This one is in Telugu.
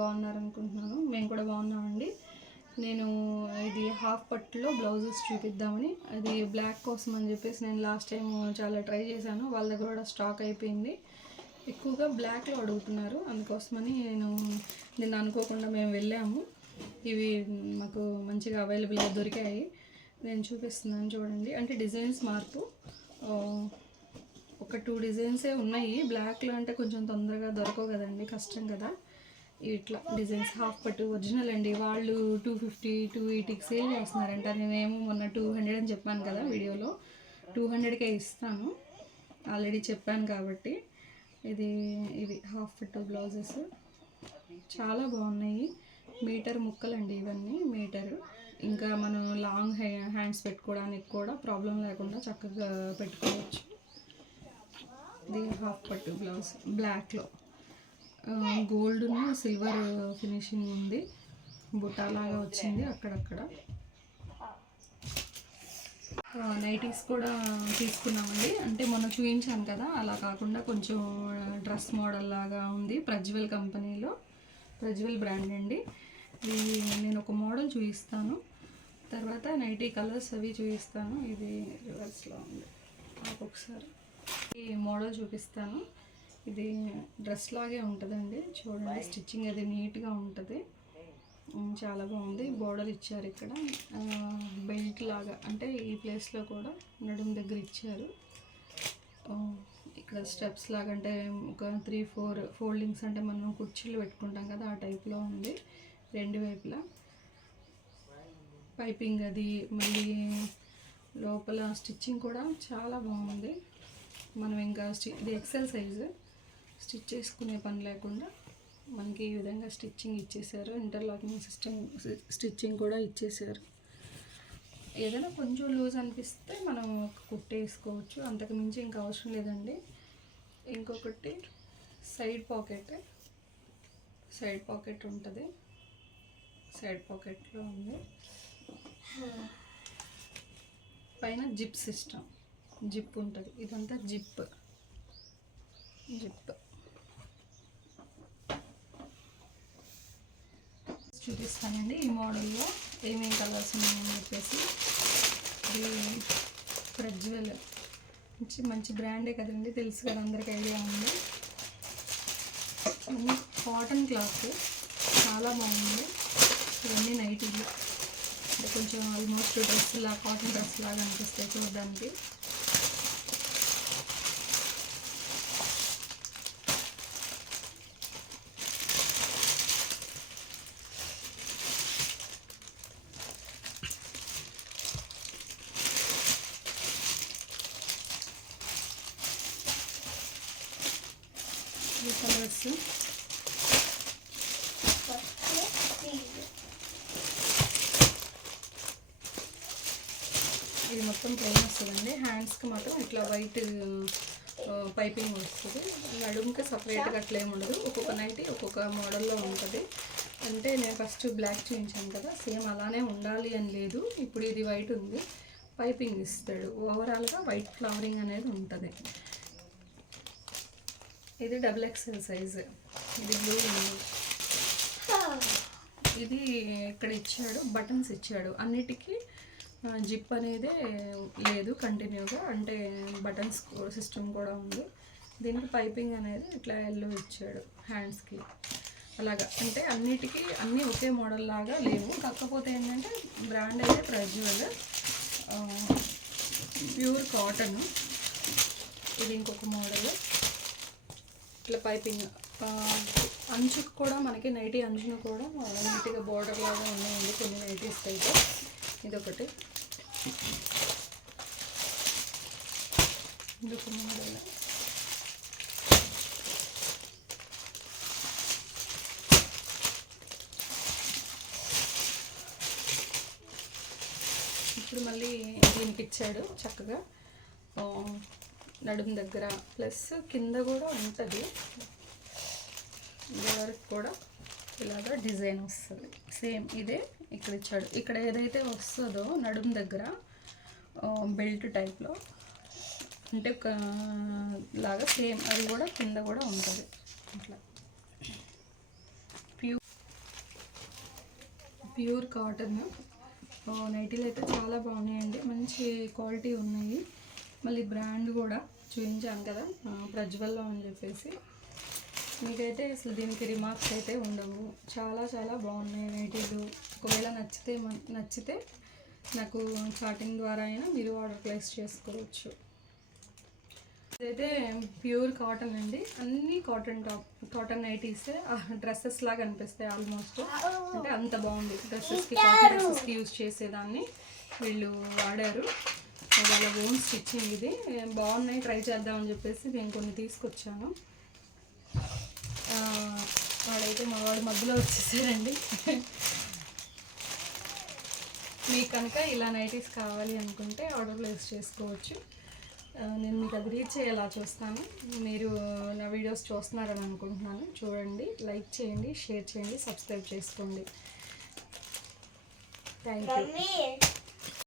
బాగున్నారనుకుంటున్నాను. మేము కూడా బాగున్నామండి. నేను ఇది హాఫ్ పట్టులో బ్లౌజెస్ చూపిద్దామని, అది బ్లాక్ కోసం అని చెప్పేసి నేను లాస్ట్ టైం చాలా ట్రై చేశాను. వాళ్ళ దగ్గర కూడా స్టాక్ అయిపోయింది. ఎక్కువగా బ్లాక్లో అడుగుతున్నారు, అందుకోసమని నేను అనుకోకుండా మేము వెళ్ళాము. ఇవి మాకు మంచిగా అవైలబుల్గా దొరికాయి. నేను చూపిస్తున్నాను చూడండి. అంటే డిజైన్స్ మార్పు, ఒక 2 డిజైన్సే ఉన్నాయి. బ్లాక్లో అంటే కొంచెం తొందరగా దొరకవు కదండి, కష్టం కదా. ఇట్లా డిజైన్స్ హాఫ్ పట్టు ఒరిజినల్ అండి. వాళ్ళు 250 280కి సేల్ చేస్తున్నారంట. నేనేమో మొన్న 200 అని చెప్పాను కదా వీడియోలో. 200కే ఇస్తాను, ఆల్రెడీ చెప్పాను కాబట్టి. ఇవి హాఫ్ పట్టు బ్లౌజెస్ చాలా బాగున్నాయి. మీటర్ ముక్కలండి ఇవన్నీ, మీటరు. ఇంకా మనం లాంగ్ హ్యాండ్స్ పెట్టుకోవడానికి కూడా ప్రాబ్లం లేకుండా చక్కగా పెట్టుకోవచ్చు. ఇది హాఫ్ పట్టు బ్లౌజ్ బ్లాక్లో, గోల్డ్ సిల్వర్ ఫినిషింగ్ ఉంది. బుటాలాగా వచ్చింది అక్కడక్కడ. నైటీస్ కూడా తీసుకున్నామండి. అంటే మొన్న చూపించాను కదా, అలా కాకుండా కొంచెం డ్రెస్ మోడల్ లాగా ఉంది. ప్రజ్వల్ కంపెనీలో, ప్రజ్వల్ బ్రాండ్ అండి. ఇది నేను ఒక మోడల్ చూపిస్తాను, తర్వాత నైటీ కలర్స్ అవి చూపిస్తాను. ఇది రివర్స్లో ఉంది, ఒకసారి ఈ మోడల్ చూపిస్తాను. ఇది డ్రెస్ లాగే ఉంటుందండి, చూడండి. స్టిచ్చింగ్ అది నీట్గా ఉంటుంది, చాలా బాగుంది. బోర్డర్ ఇచ్చారు ఇక్కడ, బెల్ట్ లాగా, అంటే ఈ ప్లేస్లో కూడా నడుము దగ్గర ఇచ్చారు. ఇక్కడ స్టెప్స్ లాగా, అంటే ఒక 3-4 ఫోల్డింగ్స్, అంటే మనం కుర్చీలు పెట్టుకుంటాం కదా, ఆ టైప్లో ఉంది. 2 వైపులా పైపింగ్ అది, మళ్ళీ లోపల స్టిచ్చింగ్ కూడా చాలా బాగుంది. మనం ఇంకా ఇది ఎక్సెల్ సైజు, స్టిచ్ చేసుకునే పని లేకుండా మనకి ఈ విధంగా స్టిచ్చింగ్ ఇచ్చేసారు. ఇంటర్లాకింగ్ సిస్టమ్ స్టిచ్చింగ్ కూడా ఇచ్చేసారు. ఏదైనా కొంచెం లూజ్ అనిపిస్తే మనం కుట్టేసుకోవచ్చు, అంతకు మించి ఇంకా అవసరం లేదండి. ఇంకొకటి సైడ్ పాకెట్ ఉంటుంది, సైడ్ పాకెట్లో ఉంది. పైన జిప్ సిస్టమ్, జిప్ ఉంటుంది. ఇదంతా జిప్ చూపిస్తానండి. ఈ మోడల్లో ఏమేమి కలర్స్ ఉన్నాయని చెప్పేసి. ఇది ప్రజ్వల్ మంచి బ్రాండే కదండి, తెలుసు కదా, అందరికి ఐడియా ఉంది. కాటన్ క్లాత్ చాలా బాగుంది. ఇవన్నీ నైటీలు, అంటే కొంచెం ఆల్మోస్ట్ డ్రెస్లా, కాటన్ డ్రెస్ లాగా అనిపిస్తాయి చూడడానికి. ఈ కలర్స్ ఇది మొత్తం ప్లెయిన్ వస్తుందండి. హ్యాండ్స్కి మాత్రం ఇట్లా వైట్ పైపింగ్ వస్తుంది. నడుముకి సపరేట్గా అట్లేం ఉండదు. ఒక్కొక్క నైటీ ఒక్కొక్క మోడల్లో ఉంటుంది. అంటే నేను ఫస్ట్ బ్లాక్ చూపించాను కదా, సేమ్ అలానే ఉండాలి అని లేదు. ఇప్పుడు ఇది వైట్ ఉంది, పైపింగ్ ఇస్తాడు. ఓవరాల్గా వైట్ ఫ్లవరింగ్ అనేది ఉంటుంది. ఇది XXL సైజు, ఇది బ్లూ ఉంది. ఇది ఇక్కడ ఇచ్చాడు, బటన్స్ ఇచ్చాడు. అన్నిటికీ జిప్ అనేది లేదు కంటిన్యూగా, అంటే బటన్స్ సిస్టమ్ కూడా ఉంది. దీనికి పైపింగ్ అనేది ఇట్లా ఎల్లో ఇచ్చాడు హ్యాండ్స్కి, అలాగా. అంటే అన్నిటికీ అన్నీ ఒకే మోడల్ లాగా లేవు. కాకపోతే ఏంటంటే బ్రాండ్ అయితే ప్రజ్వల్, ప్యూర్ కాటన్. ఇది ఇంకొక మోడల్, ఇట్లా పైపింగ్. అంచుకు కూడా మనకి నైటీ అంచును కూడా నీట్గా బోర్డర్ లాగా ఉన్నాయండి కొన్ని నైటీస్ అయితే. ఇదొకటి, ఇదొక మోడల్. ఇప్పుడు మళ్ళీ దీనికి ఇచ్చాడు చక్కగా నడుము దగ్గర, ప్లస్ కింద కూడా ఉంటుంది. వరకు కూడా ఇలాగా డిజైన్ వస్తుంది. సేమ్ ఇదే ఇక్కడ ఇచ్చాడు. ఇక్కడ ఏదైతే వస్తుందో నడుము దగ్గర బెల్ట్ టైప్లో, అంటే ఒక లాగా సేమ్ అది కూడా కింద కూడా ఉంటుంది. ఇట్లా ప్యూర్ ప్యూర్ కాటన్ నైటీలు అయితే చాలా బాగున్నాయండి, మంచి క్వాలిటీ ఉన్నాయి. మళ్ళీ బ్రాండ్ కూడా చూపించాను కదా ప్రజ్వల్లో అని చెప్పేసి, మీకైతే అసలు దీనికి రిమార్క్స్ అయితే ఉండవు. చాలా చాలా బాగున్నాయి నైటీలు. ఒకవేళ నచ్చితే నాకు చాటింగ్ ద్వారా అయినా మీరు ఆర్డర్ ప్లేస్ చేసుకోవచ్చు. ఇదైతే ప్యూర్ కాటన్ అండి, అన్నీ కాటన్ నైటీస్, డ్రెస్సెస్ లాగా అనిపిస్తాయి ఆల్మోస్ట్. అంటే అంత బాగుంది. డ్రెస్సెస్కి కాటన్ డ్రెస్సెస్కి యూజ్ చేసేదాన్ని వీళ్ళు వాడారు. వాళ్ళ ఓన్ స్టిచ్చింగ్ ఇది. బాగున్నాయి, ట్రై చేద్దామని చెప్పేసి నేను కొన్ని తీసుకొచ్చాను. వాడైతే మా వాడు మధ్యలో వచ్చేసారండి. మీకు కనుక ఇలా నైటీస్ కావాలి అనుకుంటే ఆర్డర్ ప్లేస్ చేసుకోవచ్చు. నేను మీకు అది రీచ్ అయ్యేలా చూస్తాను. మీరు నా వీడియోస్ చూస్తున్నారని అనుకుంటున్నాను. చూడండి, లైక్ చేయండి, షేర్ చేయండి, సబ్స్క్రైబ్ చేసుకోండి. Thank you.